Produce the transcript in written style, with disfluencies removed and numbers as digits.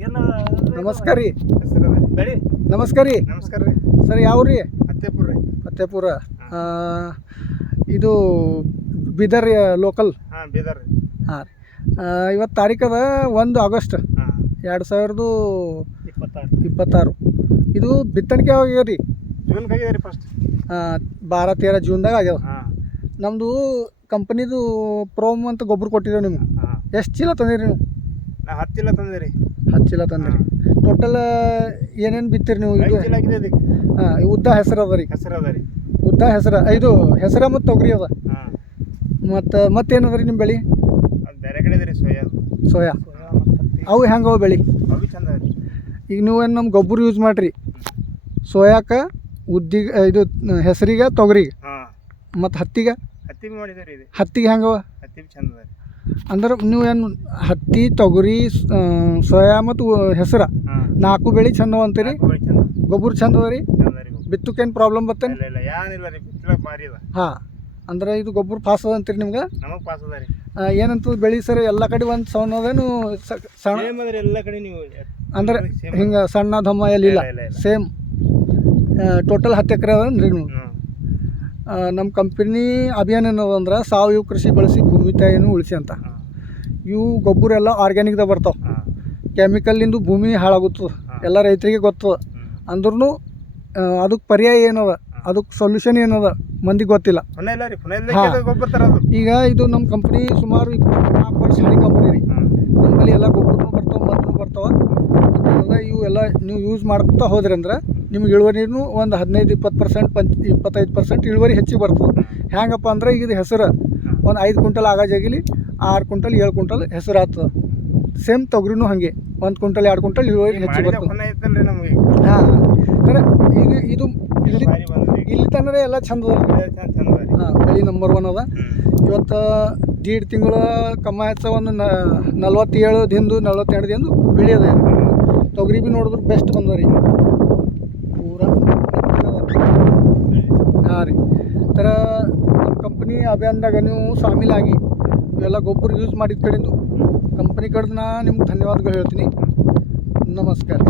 ನಮಸ್ಕಾರ ರೀ. ಬೆಳಿ ನಮಸ್ಕಾರ ರೀ. ನಮಸ್ಕಾರ ರೀ. ಸರ್ ಯಾವ ರೀ? ಹತ್ತೇಪುರ ರೀ. ಫತ್ತೇಪುರ. ಇದು ಬೀದರ್ ಲೋಕಲ್. ಹಾಂ ಬೀದರ್ ರೀ. ಹಾಂ ರೀ. ಇವತ್ತು ತಾರೀಕದ 1 ಆಗಸ್ಟ್ ಹಾಂ 2026. ಇದು ಬಿತ್ತಣಿಕೆ ಆಗ್ಯಾವ ರೀ. ಜೂನ್ಗೆ ಆಗಿದೆ ರೀ ಫಸ್ಟ್. 12-13 ಜೂನ್ದಾಗ ಆಗ್ಯಾವ. ಹಾಂ ನಮ್ಮದು ಕಂಪ್ನಿದು ಪ್ರೋಮ್ ಅಂತ ಗೊಬ್ಬರ ಕೊಟ್ಟಿದ್ದೇವೆ ನಿಮ್ಗೆ. ಹಾಂ ಎಷ್ಟು ಚೀಲ ತಂದಿರಿ ನೀವು? ನಾ 10 ಚೀಲ ತಂದೆ ರೀ. 10 ಚೀಲ ತಂದಿರಿ. ಟೋಟಲ್ ಏನೇನು ಬಿತ್ತೀರಿ ನೀವು? 5 ಚೀಲ ಆಗಿದೆ ಅದಕ್ಕೆ. ಹಾಂ ಉದ್ದ ಹೆಸರು ಅದ ರೀ. ಹೆಸರು ಅದ ರೀ. ಉದ್ದ ಹೆಸರು ಇದು ಹೆಸರ ಮತ್ತು ತೊಗರಿ ಅದ. ಹಾಂ ಮತ್ತೇನದ ರೀ ನಿಮ್ಮ ಬೆಳೆ? ಅದು ಬೇರೆ ಕಡೆ ಇದೆ ರೀ. ಸೋಯಾ. ಅವು ಹೆಂಗವ ಬೆಳೆ? ಅವು ಚಂದ ರೀ. ಈಗ ನೀವೇನು ನಮ್ಮ ಗೊಬ್ಬರ ಯೂಸ್ ಮಾಡಿರಿ ಸೋಯಾಕ, ಉದ್ದಿಗೆ, ಇದು ಹೆಸರಿಗೆ, ತೊಗರಿಗೆ, ಹಾಂ ಮತ್ತು ಹತ್ತಿಗೆ ಮಾಡಿದೆ ರೀ. ಇದು ಹತ್ತಿಗೆ ಹೆಂಗವ? ಹತ್ತಿ ಚಂದ ಅದ ರೀ. ಅಂದ್ರೆ ನೀವು ಏನು ಹತ್ತಿ, ತೊಗರಿ, ಸೋಯಾ ಮತ್ತು ಹೆಸರು ಹಾಂ 4 ಬೆಳೆ ಚಂದವ ಅಂತೀರಿ. ಚಂದ ಗೊಬ್ಬರ ಚಂದ ಅದ ರೀ. ಚಂದ ರೀ. ಬಿತ್ತಕ್ಕೇನು ಪ್ರಾಬ್ಲಮ್ ಬರ್ತೇನೆ? ಇಲ್ಲ ಏನಿಲ್ಲ ರೀ. ಬಿತ್ತಲಕ್ಕೆ ಭಾರಿ ಅದ. ಹಾಂ ಅಂದ್ರೆ ಇದು ಗೊಬ್ಬರ ಪಾಸ್ ಅದ ಅಂತೀರಿ ನಿಮ್ಗೆ? ನಮಗೆ ಪಾಸ್ ಅದ ರೀ. ಏನಂತ ಬೆಳೆ ಸರ್? ಎಲ್ಲ ಕಡೆ ಒಂದು ಸೌನ್ ಅದೇನು ಸಣ್ಣ ಸೇಮ್ ಅದ ರೀ ಎಲ್ಲ ಕಡೆ. ನೀವು ಅಂದ್ರೆ ಹಿಂಗೆ ಸಣ್ಣ ಧಮ್ಮ ಎಲ್ಲಿಲ್ಲ, ಸೇಮ್. ಟೋಟಲ್ 10 ಎಕರೆ ಅದ ರೀ ನೀವು. ನಮ್ಮ ಕಂಪನಿ ಅಭಿಯಾನ ಏನದ ಅಂದ್ರೆ ಸಾವಯವ ಕೃಷಿ ಬಳಸಿ ಭೂಮಿ ತಾಯಿಯನ್ನು ಉಳಿಸಿ ಅಂತ. ಇವು ಗೊಬ್ಬರ ಎಲ್ಲ ಆರ್ಗ್ಯಾನಿಕ್ದಾಗ ಬರ್ತಾವೆ. ಕೆಮಿಕಲ್ಲಿಂದು ಭೂಮಿ ಹಾಳಾಗುತ್ತದೆ, ಎಲ್ಲ ರೈತರಿಗೆ ಗೊತ್ತದ. ಅಂದ್ರೂ ಅದಕ್ಕೆ ಪರ್ಯಾಯ ಏನದ, ಅದಕ್ಕೆ ಸೊಲ್ಯೂಷನ್ ಏನದ ಮಂದಿಗೆ ಗೊತ್ತಿಲ್ಲ. ಈಗ ಇದು ನಮ್ಮ ಕಂಪ್ನಿ ಸುಮಾರು 24 ವರ್ಷ ಹಳಿ ಕಂಪ್ನಿ ರೀ. ನಮ್ಮಲ್ಲಿ ಎಲ್ಲ ಗೊಬ್ಬರನೂ ಬರ್ತಾವೆ, ಮದ್ದೂ ಬರ್ತಾವೆ. ಇವು ಎಲ್ಲ ನೀವು ಯೂಸ್ ಮಾಡ್ತಾ ಹೋದ್ರಿ ಅಂದ್ರೆ ನಿಮ್ಗೆ ಇಳುವರಿನೂ ಒಂದು 15-20%, 25% ಇಳುವರಿ ಹೆಚ್ಚಿಗೆ ಬರ್ತದೆ. ಹೆಂಗಪ್ಪ ಅಂದ್ರೆ ಈಗ ಹೆಸರು ಒಂದು 5 ಕ್ವಿಂಟಲ್ ಆಗಾಜಾಗಿಲಿ 6 ಕ್ವಿಂಟಲ್ 7 ಕ್ವಿಂಟಲ್ ಹೆಸರು ಆಗ್ತದೆ. ಸೇಮ್ ತೊಗರಿನೂ ಹಾಗೆ 1 ಕ್ವಿಂಟಲ್ 2 ಕ್ವಿಂಟಲ್ ಇಳುವರಿ ಹೆಚ್ಚು ಬರ್ತದೆ. ಹಾಂ ಅಂದರೆ ಈಗ ಇದು ಇಲ್ಲಿ ತನಕ ಎಲ್ಲ ಚಂದ ಅದ. ಹಾಂ ಬೆಳೆ ನಂಬರ್ 1 ಅದ. ಇವತ್ತು 1.5 ತಿಂಗಳ ಕಮ್ಮ ಹೆಚ್ಚ ಒಂದು 47 ದಿಂದು 42 ದಿಂದು ಬೆಳೆ ಅದ. ತೊಗರಿ ಭೀ ನೋಡಿದ್ರೆ ಬೆಸ್ಟ್ ಬಂದ ರೀ. ಪೂರಾ ಹಾಂ ರೀ. ಥರ ನಮ್ಮ ಕಂಪ್ನಿ ಅಭಿಯಾನದಾಗ ನೀವು ಶಾಮೀಲಾಗಿ ಇವೆಲ್ಲ ಗೊಬ್ಬರ ಯೂಸ್ ಮಾಡಿದ ಕಡೆಂದು ಕಂಪ್ನಿ ಕಡೆದು ನಾ ನಿಮ್ಗೆ ಧನ್ಯವಾದಗಳು ಹೇಳ್ತೀನಿ. ನಮಸ್ಕಾರ.